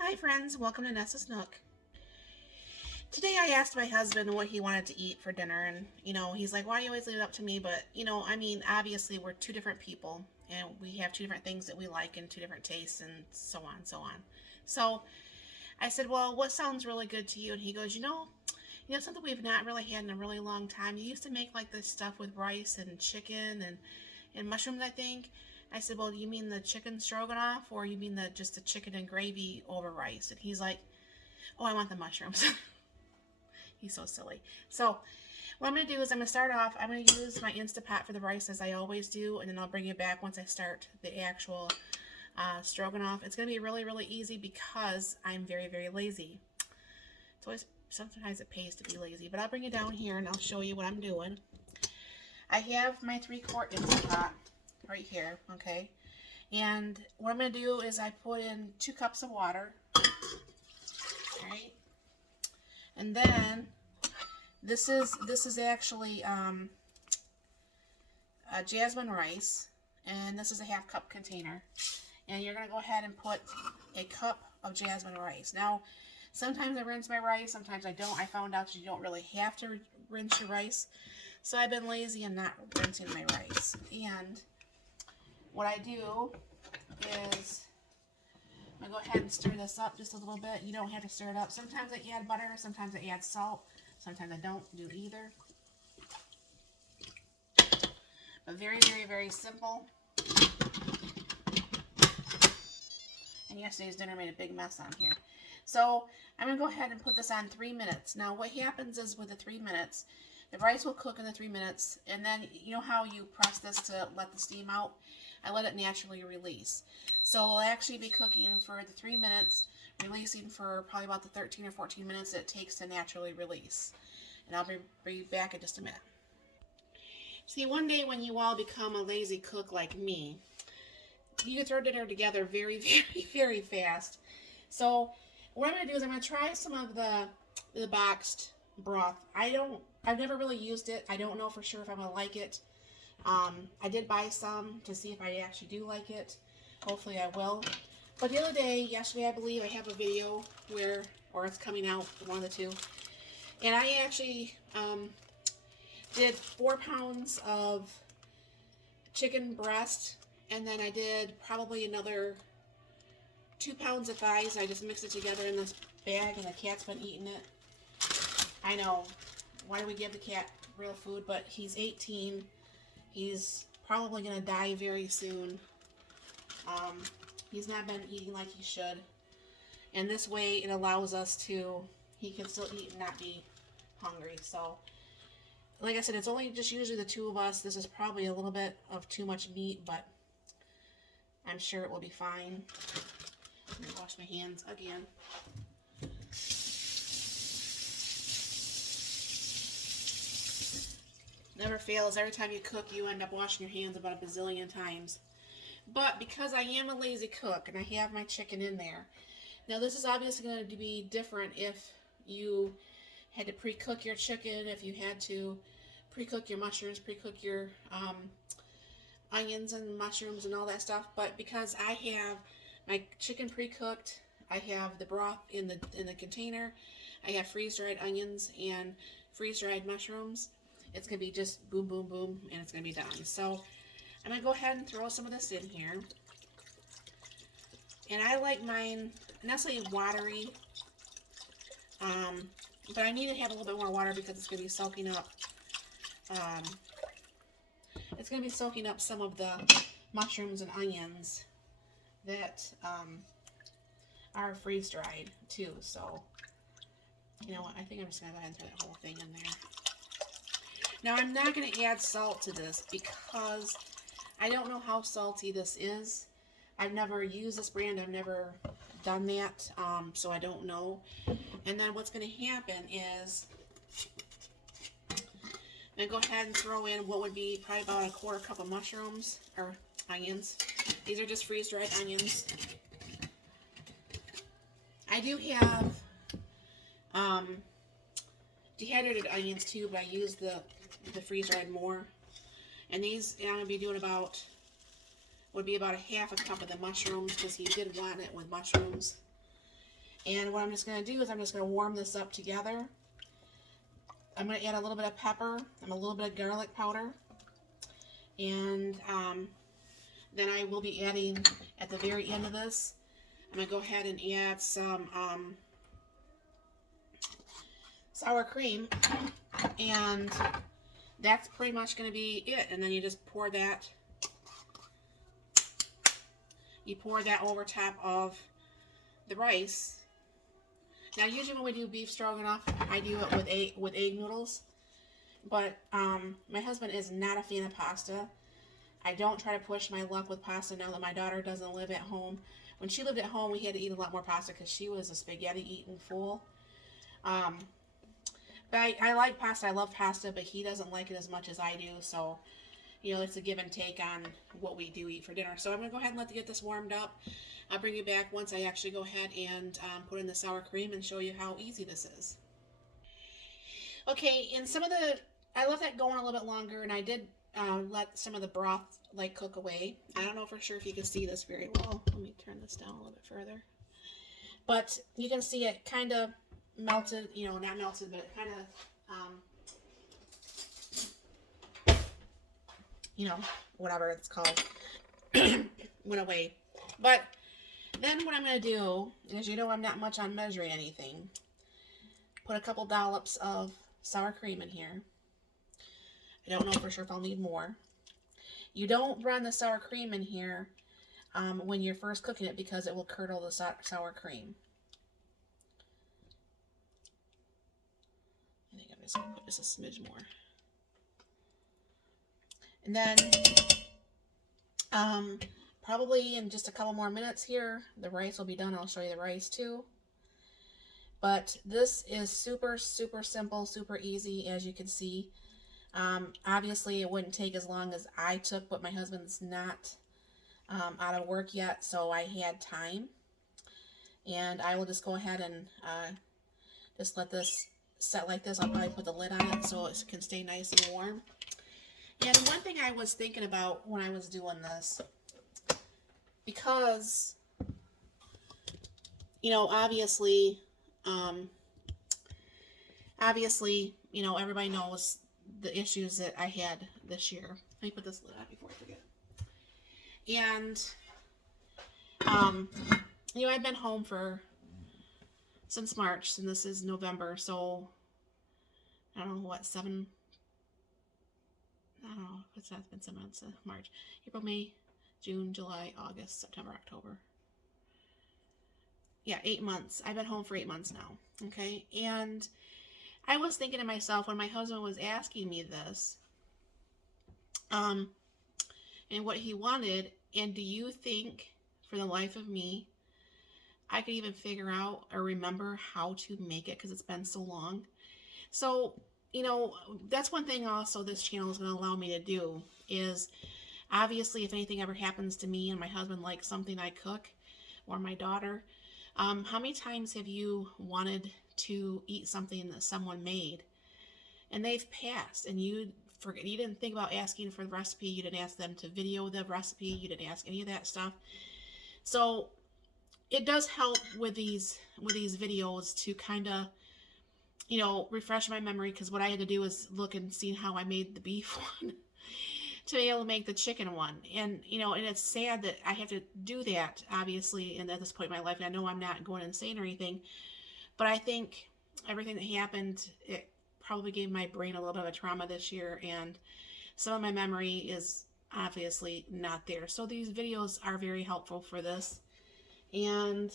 Hi friends, welcome to Nessa's Nook. Today I asked my husband what he wanted to eat for dinner, and he's like, "Why do you always leave it up to me?" But obviously we're two different people, and we have two different things that we like and two different tastes, and so on and so on. So I said, "Well, what sounds really good to you?" And he goes, something we've not really had in a really long time. You used to make like this stuff with rice and chicken and mushrooms, I think." I said, "Well, do you mean the chicken stroganoff, or you mean the chicken and gravy over rice?" And he's like, "Oh, I want the mushrooms." He's so silly. So what I'm going to do is I'm going to start off. I'm going to use my Instapot for the rice as I always do, and then I'll bring it back once I start the actual stroganoff. It's going to be really, really easy because I'm very, very lazy. It's always sometimes it pays to be lazy, but I'll bring it down here and I'll show you what I'm doing. I have my 3-quart Instapot right here, okay? And what I'm going to do is I put in 2 cups of water, right? And then this is actually jasmine rice, and this is a 1/2 cup container. And you're gonna go ahead and put a cup of jasmine rice. Now, sometimes I rinse my rice, sometimes I don't. I found out that you don't really have to rinse your rice, so I've been lazy and not rinsing my rice. And what I do is I'm going to go ahead and stir this up just a little bit. You don't have to stir it up. Sometimes I add butter, sometimes I add salt, sometimes I don't do either. But very, very, very simple. And yesterday's dinner made a big mess on here. So I'm going to go ahead and put this on 3 minutes. Now what happens is with the 3 minutes, the rice will cook in the 3 minutes, and then you know how you press this to let the steam out? I let it naturally release. So it'll actually be cooking for the 3 minutes, releasing for probably about the 13 or 14 minutes it takes to naturally release. And I'll be back in just a minute. See, one day when you all become a lazy cook like me, you can throw dinner together very, very, very fast. So what I'm going to do is I'm going to try some of the boxed broth. I've never really used it. I don't know for sure if I'm going to like it. I did buy some to see if I actually do like it. Hopefully I will. But the other day, yesterday I believe, I have a video or it's coming out, one of the two. And I actually did 4 pounds of chicken breast, and then I did probably another 2 pounds of thighs. I just mixed it together in this bag, and the cat's been eating it. I know, why do we give the cat real food? But he's 18. He's probably going to die very soon. He's not been eating like he should. And this way it allows us to, he can still eat and not be hungry. So, like I said, it's only just usually the 2 of us. This is probably a little bit of too much meat, but I'm sure it will be fine. Let me wash my hands again. Never fails. Every time you cook, you end up washing your hands about a bazillion times. But because I am a lazy cook and I have my chicken in there, now this is obviously going to be different if you had to pre-cook your chicken, if you had to pre-cook your mushrooms, pre-cook your onions and mushrooms and all that stuff. But because I have my chicken pre-cooked, I have the broth in the container, I have freeze-dried onions and freeze-dried mushrooms, it's going to be just boom, boom, boom, and it's going to be done. So I'm going to go ahead and throw some of this in here. And I like mine not necessarily watery, but I need to have a little bit more water because it's going to be soaking up. It's going to be soaking up some of the mushrooms and onions that are freeze dried too. So you know what? I think I'm just going to go ahead and throw that whole thing in there. Now I'm not going to add salt to this because I don't know how salty this is. I've never used this brand. I've never done that, so I don't know. And then what's going to happen is I'm going to go ahead and throw in what would be probably about a 1/4 cup of mushrooms, or onions. These are just freeze-dried onions. I do have dehydrated onions too, but I use the freeze-dried more. And these I'm going to be doing about, would be about a 1/2 cup of the mushrooms because he did want it with mushrooms. And what I'm just going to do is I'm just going to warm this up together. I'm going to add a little bit of pepper and a little bit of garlic powder. And then I will be adding, at the very end of this, I'm going to go ahead and add some sour cream. And that's pretty much going to be it. And then you just pour that. You pour that over top of the rice. Now, usually when we do beef stroganoff, I do it with egg noodles. But my husband is not a fan of pasta. I don't try to push my luck with pasta now that my daughter doesn't live at home. When she lived at home, we had to eat a lot more pasta because she was a spaghetti-eating fool. But I like pasta. I love pasta, but he doesn't like it as much as I do. So, you know, it's a give and take on what we do eat for dinner. So I'm going to go ahead and get this warmed up. I'll bring you back once I actually go ahead and put in the sour cream and show you how easy this is. Okay, and I left that going a little bit longer, and I did let some of the broth cook away. I don't know for sure if you can see this very well. Let me turn this down a little bit further. But you can see it kind of melted, you know, not melted, but it kind of, you know, whatever it's called, went away. But then what I'm going to do is, you know, I'm not much on measuring anything. Put a couple dollops of sour cream in here. I don't know for sure if I'll need more. You don't run the sour cream in here when you're first cooking it because it will curdle the sour cream. I think I'm just going to put just a smidge more. And then probably in just a couple more minutes here, the rice will be done. I'll show you the rice too. But this is super, super simple, super easy, as you can see. Obviously, it wouldn't take as long as I took, but my husband's not out of work yet, so I had time. And I will just go ahead and just let this set like this. I'll probably put the lid on it so it can stay nice and warm. And one thing I was thinking about when I was doing this, because, you know, obviously, you know, everybody knows the issues that I had this year. Let me put this lid on before I forget. And, you know, I've been home since March, and this is November, so I don't know what, what's that been 7 months, March, April, May, June, July, August, September, October. Yeah, 8 months. I've been home for 8 months now, okay? And I was thinking to myself when my husband was asking me this, and what he wanted, and do you think, for the life of me, I could even figure out or remember how to make it because it's been so long? So, you know, that's one thing also this channel is going to allow me to do is, obviously, if anything ever happens to me and my husband likes something I cook, or my daughter, how many times have you wanted to eat something that someone made and they've passed and you didn't think about asking for the recipe, you didn't ask them to video the recipe, you didn't ask any of that stuff. So it does help with these videos to kind of, you know, refresh my memory, because what I had to do was look and see how I made the beef one to be able to make the chicken one. And, you know, and it's sad that I have to do that, obviously, and at this point in my life. And I know I'm not going insane or anything, but I think everything that happened, it probably gave my brain a little bit of a trauma this year, and some of my memory is obviously not there. So these videos are very helpful for this. And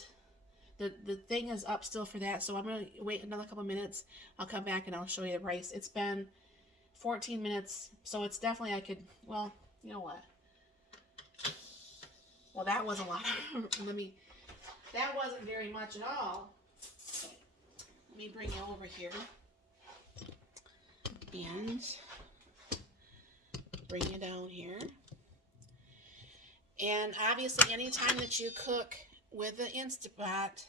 the thing is up still for that, so I'm going to wait another couple minutes. I'll come back and I'll show you the rice. It's been 14 minutes, so it's definitely, I could, well, you know what? Well, that was a lot. That wasn't very much at all. Let me bring you over here and bring you down here. And obviously, anytime that you cook with the Instant Pot,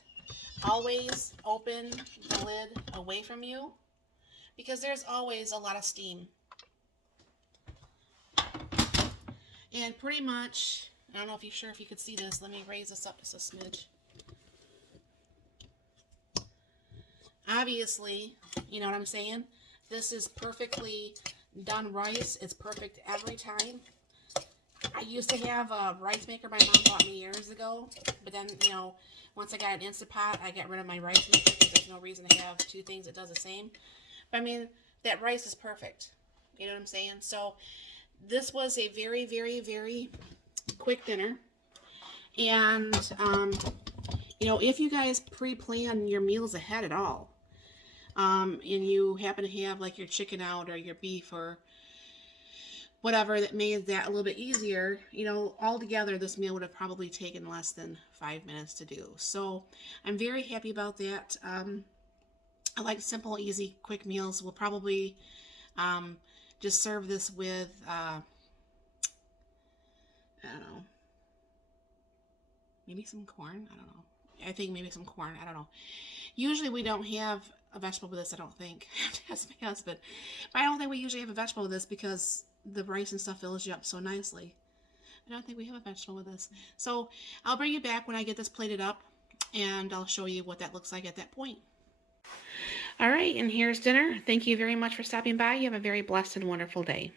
always open the lid away from you, because there's always a lot of steam. And pretty much, I don't know if you could see this. Let me raise this up just a smidge. obviously, you know what I'm saying? This is perfectly done rice. It's perfect every time. I used to have a rice maker my mom bought me years ago, but then, once I got an Instant Pot, I got rid of my rice maker because there's no reason to have two things that does the same. But I mean, that rice is perfect. You know what I'm saying? So this was a very, very, very quick dinner. And, if you guys pre-plan your meals ahead at all, and you happen to have like your chicken out or your beef or whatever that made that a little bit easier, altogether this meal would have probably taken less than 5 minutes to do. So I'm very happy about that. I like simple, easy, quick meals. We'll probably just serve this with, I don't know, maybe some corn. I don't know. I think maybe some corn. I don't know. Usually we don't have a vegetable with this, I don't think. I have to ask my husband. But I don't think we usually have a vegetable with this because the rice and stuff fills you up so nicely. I don't think we have a vegetable with this. So I'll bring you back when I get this plated up, and I'll show you what that looks like at that point. All right, and here's dinner. Thank you very much for stopping by. You have a very blessed and wonderful day.